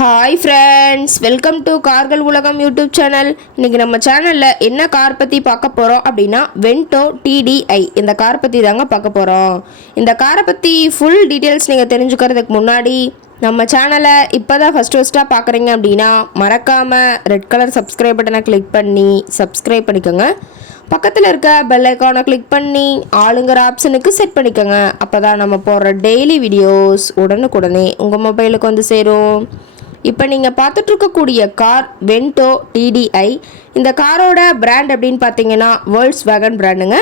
Hi friends, welcome to கார்கள் உலகம் YouTube channel. இன்றைக்கி நம்ம சேனலில் என்ன கார் பற்றி பார்க்க போகிறோம் அப்படின்னா வென்டோ TDI இந்த கார் பற்றி தாங்க பார்க்க போகிறோம். இந்த காரை பற்றி ஃபுல் டீட்டெயில்ஸ் நீங்கள் தெரிஞ்சுக்கிறதுக்கு முன்னாடி நம்ம சேனலை இப்போ தான் ஃபஸ்ட்டாக பார்க்குறீங்க அப்படின்னா மறக்காமல் ரெட் கலர் சப்ஸ்கிரைப் பட்டனை கிளிக் பண்ணி சப்ஸ்கிரைப் பண்ணிக்கோங்க. பக்கத்தில் இருக்க பெல் ஐக்கானை கிளிக் பண்ணி ஆளுங்கிற ஆப்ஷனுக்கு செட் பண்ணிக்கோங்க. அப்போ தான் நம்ம போடுற டெய்லி வீடியோஸ் உடனுக்குடனே உங்கள் மொபைலுக்கு வந்து சேரும். இப்போ நீங்கள் பார்த்துட்ருக்கக்கூடிய கார் வென்டோ TDI. இந்த காரோட பிராண்ட் அப்படின்னு பார்த்தீங்கன்னா Volkswagen பிராண்டுங்க.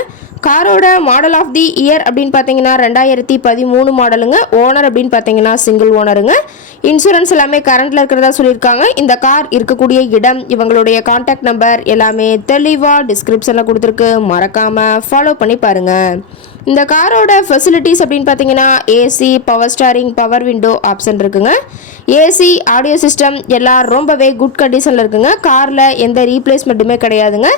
காரோட மாடல் ஆஃப் தி இயர் அப்படின்னு பார்த்தீங்கன்னா 2013 மாடலுங்க. ஓனர் அப்படின்னு பார்த்தீங்கன்னா சிங்கிள் ஓனருங்க. இன்சூரன்ஸ் எல்லாமே கரண்ட்டில் இருக்கிறதா சொல்லியிருக்காங்க. இந்த கார் இருக்கக்கூடிய இடம், இவங்களுடைய கான்டாக்ட் நம்பர் எல்லாமே தெளிவாக டிஸ்கிரிப்ஷனில் கொடுத்துருக்கு. மறக்காமல் ஃபாலோ பண்ணி பாருங்கள். இந்த காரோட ஃபெசிலிட்டிஸ் அப்படின்னு பார்த்தீங்கன்னா AC, power starting, power window option இருக்குங்க. ஏசி, ஆடியோ சிஸ்டம் எல்லாம் ரொம்பவே குட் கண்டிஷனில் இருக்குங்க. காரில் எந்த ரீப்ளேஸ்மெண்ட்டுமே கிடையாதுங்க.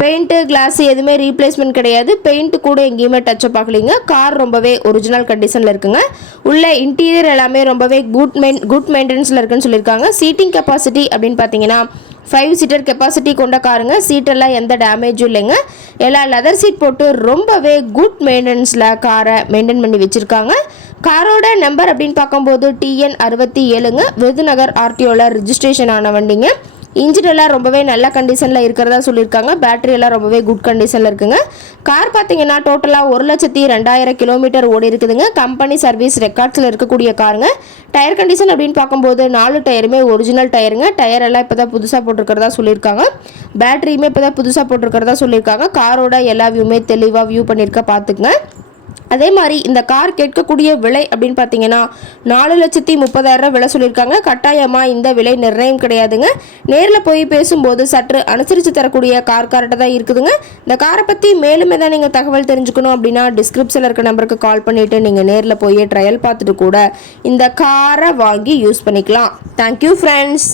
பெயிண்ட்டு, கிளாஸு எதுவுமே ரீப்ளேஸ்மெண்ட் கிடையாது. பெயிண்ட்டு கூட எங்கேயுமே டச்சப் ஆகலைங்க. கார் ரொம்பவே ஒரிஜினல் கண்டிஷனில் இருக்குங்க. உள்ள இன்டீரியர் எல்லாமே ரொம்பவே குட் மெயின்டெனன்ஸில் இருக்குன்னு சொல்லியிருக்காங்க. சீட்டிங் கெப்பாசிட்டி அப்படின்னு பார்த்தீங்கன்னா 5 சீட்டர் கெப்பாசிட்டி கொண்ட காருங்க. சீட்டெல்லாம் எந்த டேமேஜும் இல்லைங்க. எல்லாம் லெதர் சீட் போட்டு ரொம்பவே குட் மெயின்டெனன்ஸில் காரை மெயின்டைன் பண்ணி வச்சுருக்காங்க. காரோட நம்பர் அப்படின்னு பார்க்கும்போது TN 67ங்க. விருதுநகர் RTOவில் ரிஜிஸ்ட்ரேஷன் ஆன வண்டிங்க. இன்ஜின் எல்லாம் ரொம்பவே நல்ல கண்டிஷனில் இருக்கிறதா சொல்லியிருக்காங்க. பேட்டரி எல்லாம் ரொம்பவே குட் கண்டிஷனில் இருக்குங்க. கார் பார்த்தீங்கன்னா டோட்டலாக 1,02,000 கிலோமீட்டர் ஓடி இருக்குதுங்க. கம்பெனி சர்வீஸ் ரெக்கார்ட்ஸில் இருக்கக்கூடிய காருங்க. டயர் கண்டிஷன் அப்படின்னு பார்க்கும்போது 4 டயருமே ஒரிஜினல் டயருங்க. டயர் எல்லாம் இப்போ தான் புதுசாக போட்டிருக்கிறதா சொல்லியிருக்காங்க. பேட்டரியுமே இப்போ தான் புதுசாக போட்டிருக்கிறதா சொல்லியிருக்காங்க. காரோட எல்லா வியூமே தெளிவாக வியூ பண்ணியிருக்க பார்த்துக்குங்க. அதே மாதிரி இந்த கார் கேட்கக்கூடிய விலை அப்படின்னு பார்த்தீங்கன்னா 4,30,000 விலை சொல்லியிருக்காங்க. கட்டாயமாக இந்த விலை நிர்ணயம் கிடையாதுங்க. நேரில் போய் பேசும்போது சற்று அனுசரித்து தரக்கூடிய கார்கிட்ட தான் இருக்குதுங்க. இந்த காரை பற்றி மேலும் ஏதாவது நீங்கள் தகவல் தெரிஞ்சுக்கணும் அப்படின்னா டிஸ்கிரிப்ஷனில் இருக்க நம்பருக்கு கால் பண்ணிவிட்டு நீங்கள் நேரில் போய் ட்ரையல் பார்த்துட்டு கூட இந்த காரை வாங்கி யூஸ் பண்ணிக்கலாம். Thank you friends.